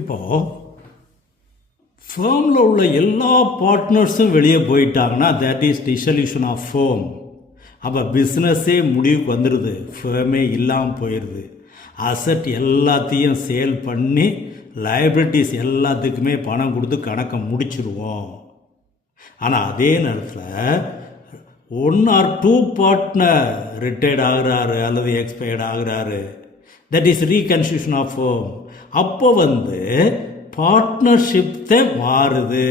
இப்போது ஃபேர்மில் உள்ள எல்லா பார்ட்னர்ஸும் வெளியே போயிட்டாங்கன்னா that is dissolution of firm. அப்போ பிஸ்னஸே முடிவுக்கு வந்துடுது, ஃபேர்மே இல்லாமல் போயிடுது. அசட் எல்லாத்தையும் சேல் பண்ணி லைபிலிட்டிஸ் எல்லாத்துக்குமே பணம் கொடுத்து கணக்கை முடிச்சிடுவோம். ஆனால் அதே நேரத்தில் 1 or 2 பார்ட்னர் ரிட்டையர்ட் ஆகுறாரு அல்லது எக்ஸ்பயர்ட் ஆகுறாரு, that is reconstitution of firm. அப்போ பார்ட்னர்ஷிப் தான் மாறுது.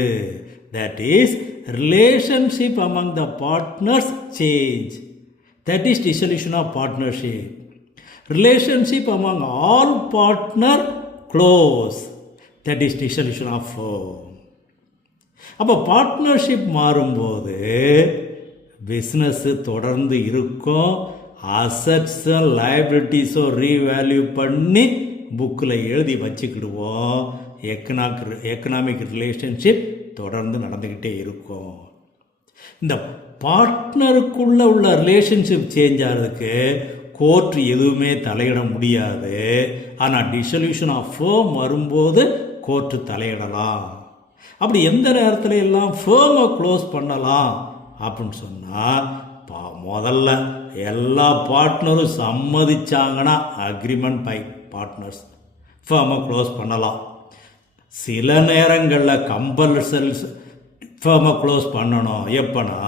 That is relationship among the partners change. That is dissolution of partnership. Relationship among all partner close. That is dissolution of firm. அப்போ partnership மாறும்போது business தொடர்ந்து இருக்கும். அசட்ஸும் லைபிலிட்டிஸும் revalue பண்ணி புக்கில் எழுதி வச்சுக்கிடுவோம். எக்கனாமிக் ரிலேஷன்ஷிப் தொடர்ந்து நடந்துக்கிட்டே இருக்கும். இந்த பார்ட்னருக்குள்ளே உள்ள ரிலேஷன்ஷிப் சேஞ்ச் ஆகிறதுக்கு கோர்ட் எதுவுமே தலையிட முடியாது. ஆனால் டிசல்யூஷன் ஆஃப் ஃபேர்ம் வரும்போது கோர்ட்டு தலையிடலாம். அப்படி எந்த நேரத்தில் எல்லாம் ஃபேர்மை க்ளோஸ் பண்ணலாம் அப்படின்னு சொன்னால், முதல்ல எல்லா பார்ட்னரும் சம்மதிச்சாங்கன்னா அக்ரிமெண்ட் பை பார்ட்னர்ஸ் ஃபேர்மை க்ளோஸ் பண்ணலாம். சில நேரங்களில் கம்பல்சரி ஃபேர்மை க்ளோஸ் பண்ணணும். எப்போனா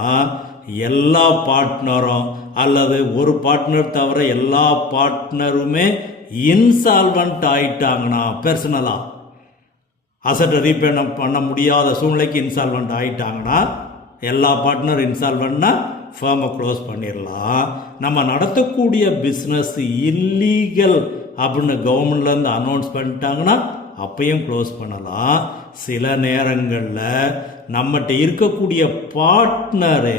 எல்லா பார்ட்னரும் அல்லது ஒரு பார்ட்னர் தவிர எல்லா பார்ட்னருமே இன்சால்வெண்ட் ஆயிட்டாங்கன்னா, பர்சனலாக அசட்டை ரீபேமெண்ட் பண்ண முடியாத சூழ்நிலைக்கு இன்சால்வெண்ட் ஆகிட்டாங்கன்னா, எல்லா பார்ட்னர் இன்சால்வெண்ட்னா ஃபேர்மை க்ளோஸ் பண்ணிடலாம். நம்ம நடத்தக்கூடிய பிஸ்னஸ் இல்லீகல் அப்படின்னு கவர்மெண்ட்லேருந்து அனௌன்ஸ் பண்ணிட்டாங்கன்னா அப்பையும் க்ளோஸ் பண்ணலாம். சில நேரங்களில் நம்மகிட்ட இருக்கக்கூடிய பார்ட்னரு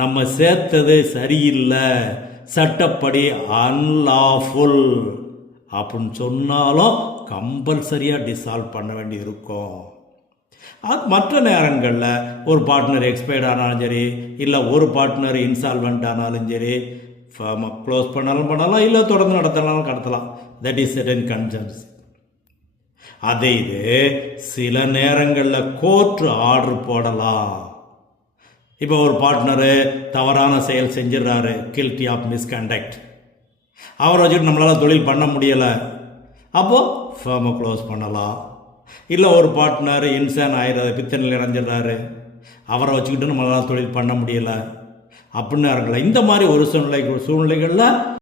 நம்ம சேர்த்தது சரியில்லை, சட்டப்படி அன்லாஃபுல் அப்படின்னு சொன்னாலும் கம்பல்சரியாக டிசால்வ் பண்ண வேண்டி இருக்கும். அது மற்ற நேரங்களில் ஒரு பார்ட்னர் எக்ஸ்பயர்ட் ஆனாலும் சரி, இல்லை ஒரு பார்ட்னர் இன்சால்வெண்ட் ஆனாலும் சரி, ஃபேர்மை க்ளோஸ் பண்ணலாம், இல்லை தொடர்ந்து நடத்தலாம். That is certain concerns. அதே இது சில நேரங்களில் கோர்ட் ஆர்டர் போடலாம். இப்போ ஒரு பார்ட்னரு தவறான செயல் செஞ்சிடறாரு, கில்ட்டி ஆஃப் மிஸ்கண்டக்ட். அவரை வச்சுட்டு நம்மளால் தொழில் பண்ண முடியலை, அப்போது ஃபேர்மை க்ளோஸ் பண்ணலாம். இல்லை ஒரு பார்ட்னர் இன்சான் ஆயிடுறாரு, பித்தனில் இறஞ்சிடுறாரு, அவரை வச்சுக்கிட்டு நம்மளால் தொழில் பண்ண முடியலை அப்படின்னு இருக்கலாம். இந்த மாதிரி ஒரு சூழ்நிலைகளில்